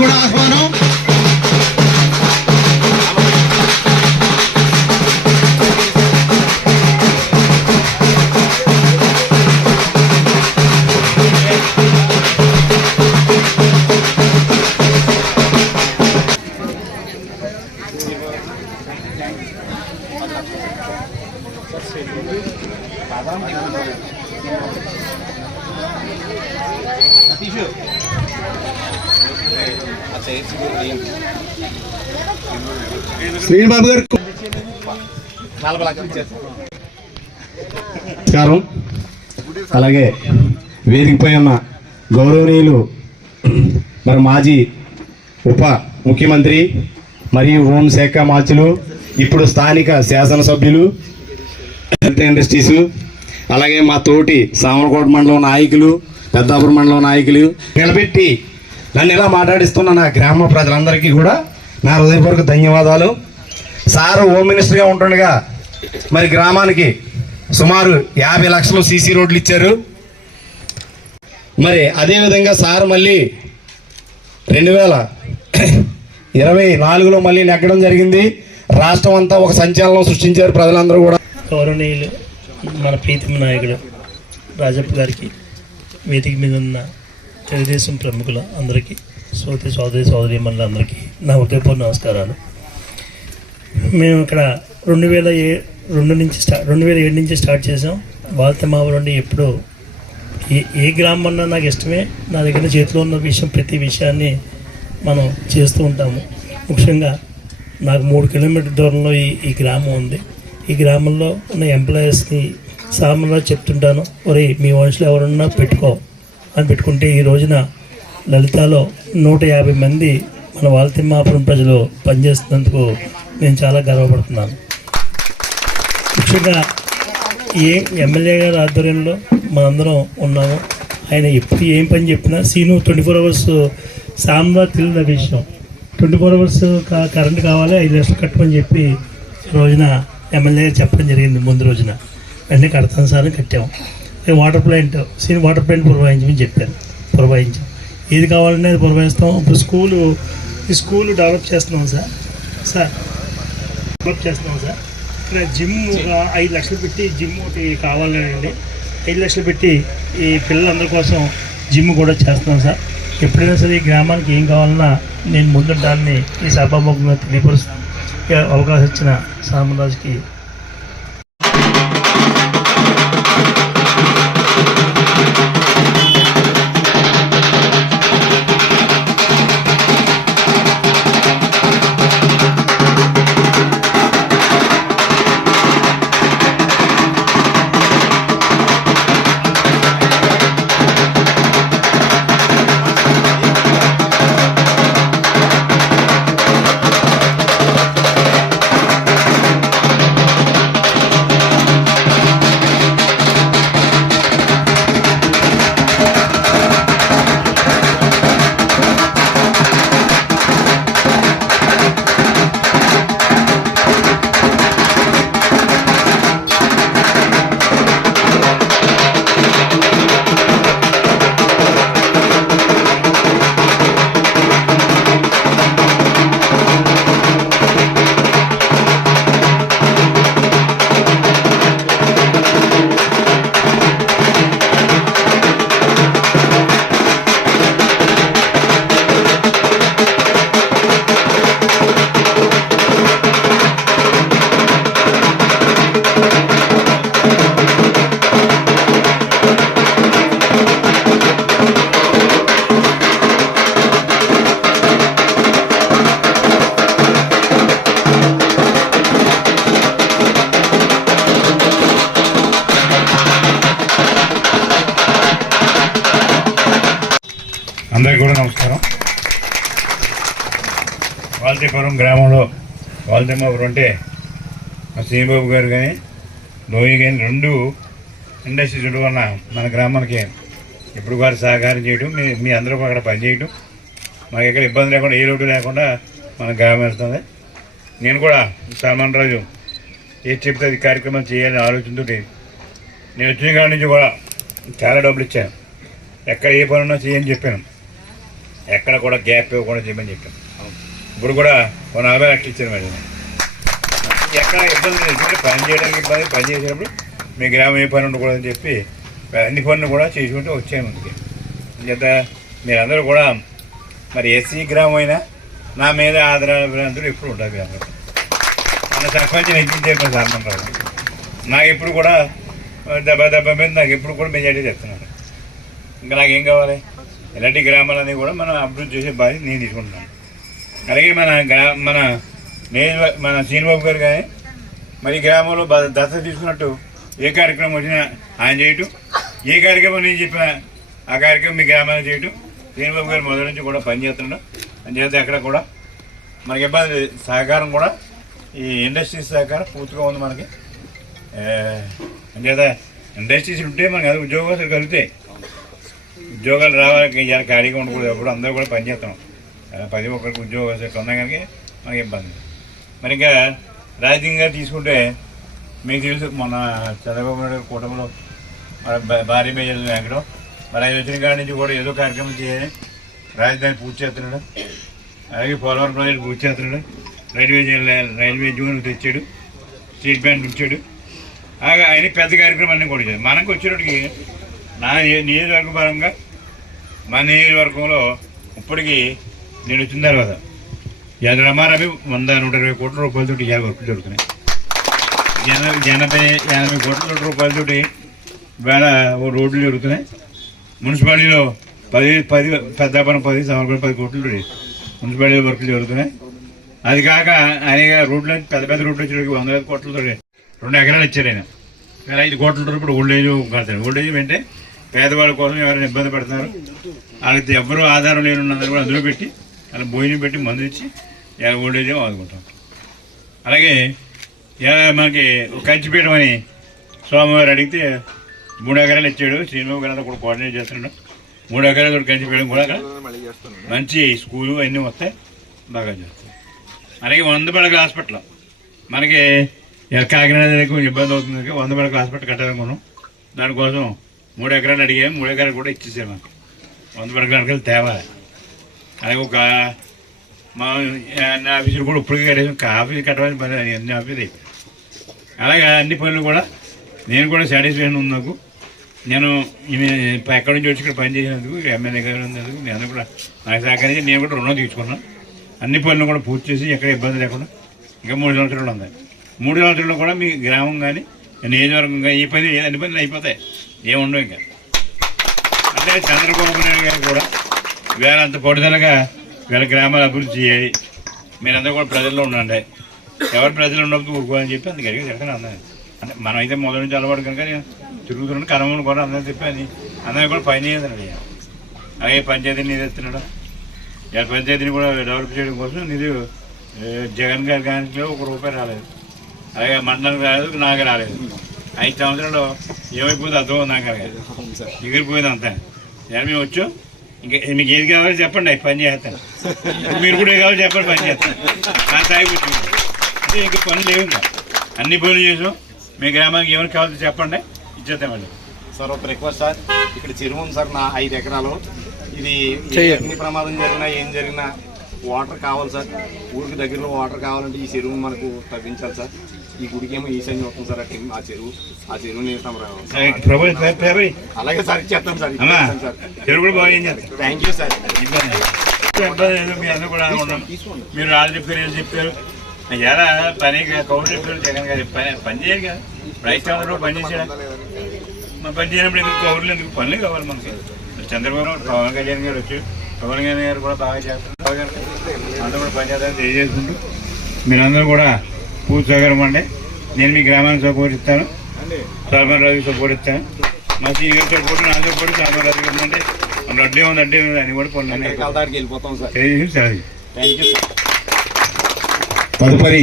కూడా ఆహ్వానం. శ్రీబాబు గారు నమస్కారం. అలాగే వేదికపై ఉన్న గౌరవనీయులు మరి మాజీ ఉప ముఖ్యమంత్రి మరియు హోంశాఖ మంత్రులు, ఇప్పుడు స్థానిక శాసనసభ్యులు, హెల్త్ ఇండస్ట్రీస్, అలాగే మా తోటి సామర్లకోట మండలం నాయకులు, పెద్దాపురం మండలం నాయకులు నిలబెట్టి నన్ను ఇలా మాట్లాడిస్తున్న నా గ్రామ ప్రజలందరికీ కూడా నా హృదయపూర్వక ధన్యవాదాలు. సారు హోమ్ మినిస్టర్గా ఉంటుండగా మరి గ్రామానికి సుమారు 50 లక్షలు సీసీ రోడ్లు ఇచ్చారు. మరి అదేవిధంగా సార్ మళ్ళీ 2024లో మళ్ళీ నెగ్గడం జరిగింది. రాష్ట్రం అంతా ఒక సంచలనం సృష్టించారు ప్రజలందరూ కూడా. గౌరవనీయులు మన ప్రీతమ నాయకుడు రాజప్ప గారికి, వేదిక మీద ఉన్న తెలుగుదేశం ప్రముఖుల అందరికీ, సోదరి సోదరీమణులందరికీ నా హృదయపూర్వక నమస్కారాలు. మేము ఇక్కడ 2007 నుంచి స్టార్ట్ చేసాం. వాల్తమావ నుండి ఎప్పుడు ఏ గ్రామం అన్నా నాకు ఇష్టమే. నా దగ్గర చేతిలో ఉన్న ప్రతి విషయాన్ని మనం చేస్తూ ఉంటాము. ముఖ్యంగా నాకు 3 కిలోమీటర్ల దూరంలో ఈ గ్రామం ఉంది. ఈ గ్రామంలో ఉన్న ఎంప్లాయీస్ని సామాన్యంగా చెప్తుంటాను, ఒరే మీ వంశలో ఎవరున్నా పెట్టుకో అని పెట్టుకుంటే ఈ రోజున లలితాలో 150 మంది మన వాల్తమాపురం ప్రజలు పనిచేస్తున్నందుకు నేను చాలా గర్వపడుతున్నాను. ముఖ్యంగా ఎమ్మెల్యే గారి ఆధ్వర్యంలో మనందరం ఉన్నాము. ఆయన ఎప్పుడు ఏం పని చెప్పినా సీను 24 అవర్స్ సాంబా తెలియదు విషయం. 24 అవర్స్ కరెంట్ కావాలి, 5 లక్షలు కట్టమని చెప్పి రోజున ఎమ్మెల్యే గారు చెప్పడం జరిగింది. ముందు రోజున వెంటనే కడతాను సార్ అని కట్టాము. వాటర్ ప్లాంట్ పురమాయించమని చెప్పారు. పురమాయించాం. ఏది కావాలనే అది పురమాయిస్తాం. ఇప్పుడు ఈ స్కూలు డెవలప్ చేస్తున్నాం సార్. ఇక్కడ జిమ్ ఒక 5 లక్షలు పెట్టి జిమ్ ఒకటి కావాలండి. 5 లక్షలు పెట్టి ఈ పిల్లలందరి కోసం జిమ్ కూడా చేస్తున్నాం సార్. ఎప్పుడైనా సరే ఈ గ్రామానికి ఏం కావాలన్నా నేను ముందుంటానని ఈ సభాముఖంగా తెలియపరుస్తాను. అవకాశం ఇచ్చిన సామరాజుకి అందరికీ కూడా నమస్కారం. వాల్తీపురం గ్రామంలో వాల్తమాపురం అంటే శ్రీబాబు గారు కానీ లోయ కానీ 2 ఇండస్ట్రీ చుట్టూ ఉన్న మన గ్రామానికి ఎప్పుడు వారు సహకారం చేయడం, మీ అందరూ అక్కడ పనిచేయడం, మాకు ఎక్కడ ఇబ్బంది లేకుండా ఏ లోటు లేకుండా మన గ్రామం వెళ్తుంది. నేను కూడా సల్మాన్ రాజు ఏది చెప్తే అది కార్యక్రమం చేయాలని ఆలోచనతో నేను వచ్చిన కాడి నుంచి కూడా చాలా డబ్బులు ఇచ్చాను. ఎక్కడ ఏ పని ఉన్నా చేయని చెప్పాను. ఎక్కడ కూడా గ్యాప్ ఇవ్వకుండా చేయమని చెప్పాం. ఇప్పుడు కూడా ఒక 40 లక్షలు ఇచ్చారు మేడం. ఎక్కడ ఇబ్బంది లేదు, పని చేయడానికి ఇబ్బంది, పని చేసేటప్పుడు మీ గ్రామం ఏ పని ఉండకూడదని చెప్పి అన్ని పనులు కూడా చేసుకుంటూ వచ్చాయి ముందుకి. చేత మీరందరూ కూడా మరి ఎస్సీ గ్రామం అయినా నా మీద ఆదరణ ఎప్పుడు ఉంటుంది. మీ అందరూ మన సర్పంచ్ నెగ్గించే సార్ నాకు ఎప్పుడు కూడా దెబ్బ మీద నాకు ఎప్పుడు కూడా మెజారిటీ చెప్తున్నాను. ఇంకా నాకేం కావాలి? ఇలాంటి గ్రామాలన్నీ కూడా మనం అభివృద్ధి చేసే బాధ్యత నేను తీసుకుంటున్నాను. అలాగే మన శ్రీనిబాబు గారు కానీ మరి గ్రామంలో దత్తత తీసుకున్నట్టు ఏ కార్యక్రమం వచ్చినా ఆయన చేయటం, ఏ కార్యక్రమం నేను చెప్పిన ఆ కార్యక్రమం మీ గ్రామాన్ని చేయటం శ్రీనిబాబు గారు మొదటి నుంచి కూడా పనిచేస్తున్నాడు. అందుచేత ఎక్కడ కూడా మనకి ఇబ్బంది సహకారం కూడా ఈ ఇండస్ట్రీస్ సహకారం పూర్తిగా ఉంది మనకి. అంచేత ఇండస్ట్రీస్ ఉంటే మనకి అది ఉద్యోగాలు కలుగుతాయి. ఉద్యోగాలు రావాలి, ఇలా ఖాళీగా ఉండకూడదు. ఎప్పుడు అందరూ కూడా పనిచేస్తాం. 10 ఒక్కరికి ఉద్యోగాలు ఎట్లా ఉన్నాయి కనుక మనకి ఇబ్బంది. మరి ఇంకా రాజకీయంగా తీసుకుంటే మీకు తెలుసు, మొన్న చంద్రబాబు నాయుడు కూటమిలో భారీ మేజర్లు ఎక్కడో మరి ఆయన వచ్చిన కాడి నుంచి కూడా ఏదో కార్యక్రమం చేయాలి. రాజధాని పూర్తి చేస్తున్నాడు, అలాగే పోలవరం ప్రాజెక్టు పూర్తి చేస్తున్నాడు, రైల్వే జోన్ తెచ్చాడు, స్టేట్ బ్యాంక్ ఇచ్చాడు. ఆయన పెద్ద కార్యక్రమాన్ని కూడా చేయాలి. మనకు వచ్చేటప్పటికి నా నియోజకవర్గ పరంగా మన నియోజకవర్గంలో ఇప్పటికీ నేను వచ్చిన తర్వాత రమారమి 100-120 కోట్ల రూపాయలతోటి ఇవాళ వర్కులు జరుగుతున్నాయి. 80 కోట్ల రూపాయలతోటి వేళ రోడ్లు జరుగుతున్నాయి. మున్సిపాలిటీలో 10 పెద్దాపురం 10 సమర్పణ 10 కోట్లతో మున్సిపాలిటీలో వర్కులు జరుగుతున్నాయి. అది కాక ఆయన రోడ్లు పెద్ద రోడ్లు వచ్చేటికి 100 కోట్లతో 2 ఎకరాలు ఇచ్చారు. ఆయన 5 కోట్లతో ఇప్పుడు ఓల్డేజ్ కడతారు. ఓల్డేజ్ అంటే పేదవాళ్ళ కోసం ఎవరైనా ఇబ్బంది పడుతున్నారు, వాళ్ళకి ఎవ్వరూ ఆధారం లేనున్నది కూడా అందులో పెట్టి అలా భోజనం పెట్టి మందు ఇచ్చి ఓల్డేజ్ ఆదుకుంటాం. అలాగే మనకి కంచిపీఠం అని స్వామివారు అడిగితే 3 ఎకరాలు ఇచ్చాడు. శ్రీనిబాబు గారు కూడా కోఆర్డినేట్ చేస్తున్నాడు. 3 ఎకరాలు కంచిపీఠం కూడా అక్కడ మంచి స్కూలు అన్నీ వస్తాయి, బాగా చేస్తాయి. అలాగే 100 పడకల హాస్పిటల్ మనకి కాకినాడ కొంచెం ఇబ్బంది అవుతుంది. 100 పడకల హాస్పిటల్ కట్టాలనుకున్నాం. దానికోసం 3 ఎకరాలు అడిగాము. 3 ఎకరాలు కూడా ఇచ్చేసారు. మనకు 100 పడకలు తేవాలి. అలాగే ఒక మా అన్ని ఆఫీసులు కూడా ఇప్పటికీ కట్టేసాం. ఆఫీస్ కట్టవాల్సిన పని అన్ని ఆఫీస్ అయిపోయి అలాగే అన్ని పనులు కూడా నేను కూడా సాటిస్ఫాక్షన్ ఉంది. నేను ఎక్కడి నుంచి వచ్చి ఇక్కడ పని చేసినందుకు, ఎమ్మెల్యే గారు ఉన్నందుకు నేను కూడా నాకు సహకరించి నేను కూడా రుణం తీసుకున్నాను. అన్ని పనులు కూడా పూర్తి చేసి ఎక్కడ ఇబ్బంది లేకుండా ఇంకా 3 సంవత్సరాలు ఉన్నాయి. 3 సంవత్సరాల్లో కూడా మీ గ్రామం కానీ నియోజకవర్గం కానీ ఈ పని అన్ని పనులు అయిపోతాయి, ఏముండవు. ఇంకా అంటే చంద్రబాబు నాయుడు గారు కూడా వీళ్ళంత పడుదలగా వీళ్ళ గ్రామాలు అభివృద్ధి చేయాలి. మీరందరూ కూడా ప్రజల్లో ఉండండి, ఎవరు ప్రజలు ఉన్నప్పుడు ఊరుకోవాలని చెప్పి అందుకు అడిగి జరగని అన్నది. అంటే మనమైతే మొదటి నుంచి అలవాటు కనుక నేను తిరుగుతున్నాడు. కర్మను కూడా అందరూ చెప్పి అందరినీ కూడా పని చేయదండి. అలాగే పంచాయతీని నిధి ఎత్తున్నాడు. ఇలా పంచాయతీని కూడా డెవలప్ చేయడం కోసం నిధి జగన్ గారి కానీ ₹1 రాలేదు. అలాగే మండలం రాలేదు, నాకు రాలేదు. 5 సంవత్సరాలు ఏమైపోతుంది అర్థం నాకు ఎగిరిపోయింది అంతా. మేము వచ్చాం. ఇంకా మీకు ఏది కావాలో చెప్పండి, పని చేస్తాను. మీరు కూడా ఏది కావాలో చెప్పండి, పని చేస్తాను. నా స్థాయి కూర్చుంది అంటే ఇంకా పనులు లేవు. ఇంకా అన్ని పనులు చేసాం. మీ గ్రామానికి ఏమైనా కావాలో చెప్పండి, ఇచ్చేస్తామండి. సార్ ఒక రిక్వెస్ట్ సార్, ఇక్కడ చెరువు ఉంది సార్, నా 5 ఎకరాలు. ఇది అగ్ని ప్రమాదం జరిగినా ఏం జరిగినా వాటర్ కావాలి సార్. ఊరికి దగ్గరలో వాటర్ కావాలంటే ఈ చెరువును మనకు తగ్గించాలి సార్. ఈ గుడికి ఏమో ఈశాన్యం వస్తుంది సార్. ఆ చెరువుని అలాగే సార్ ఇచ్చేస్తాం సార్. Thank you sir. మీరు వాళ్ళు చెప్పారు చెప్పారు ఎలా పని కౌలు చెప్పారు. జగన్ గారు పని చేయాలి కదా, రైతు పని చేసాడా? పని చేయనప్పుడు ఎందుకు కౌరులు, ఎందుకు పనులు కావాలి మనకి. చంద్రబాబు పవన్ కళ్యాణ్ గారు వచ్చి పవన్ కళ్యాణ్ గారు కూడా బాగా చేస్తున్నారు. అందరూ కూడా పని చేద్దామని తెలియజేసుకుంటూ మీరందరూ కూడా పూర్తి సహకారం అండి. నేను మీ గ్రామానికి సపోర్ట్ ఇస్తాను, సల్మాన్ రాజుకి సపోర్ట్ ఇస్తాను. మా సీనియర్ సపోర్ట్, నా సపోర్ట్ సల్మాన్ రాజు గారు ఉందంటే మన అడ్డే ఉంది, అడ్డే ఉంది అని కూడా పనులు వెళ్ళిపోతాం సార్. తెలియజేసి తదుపరి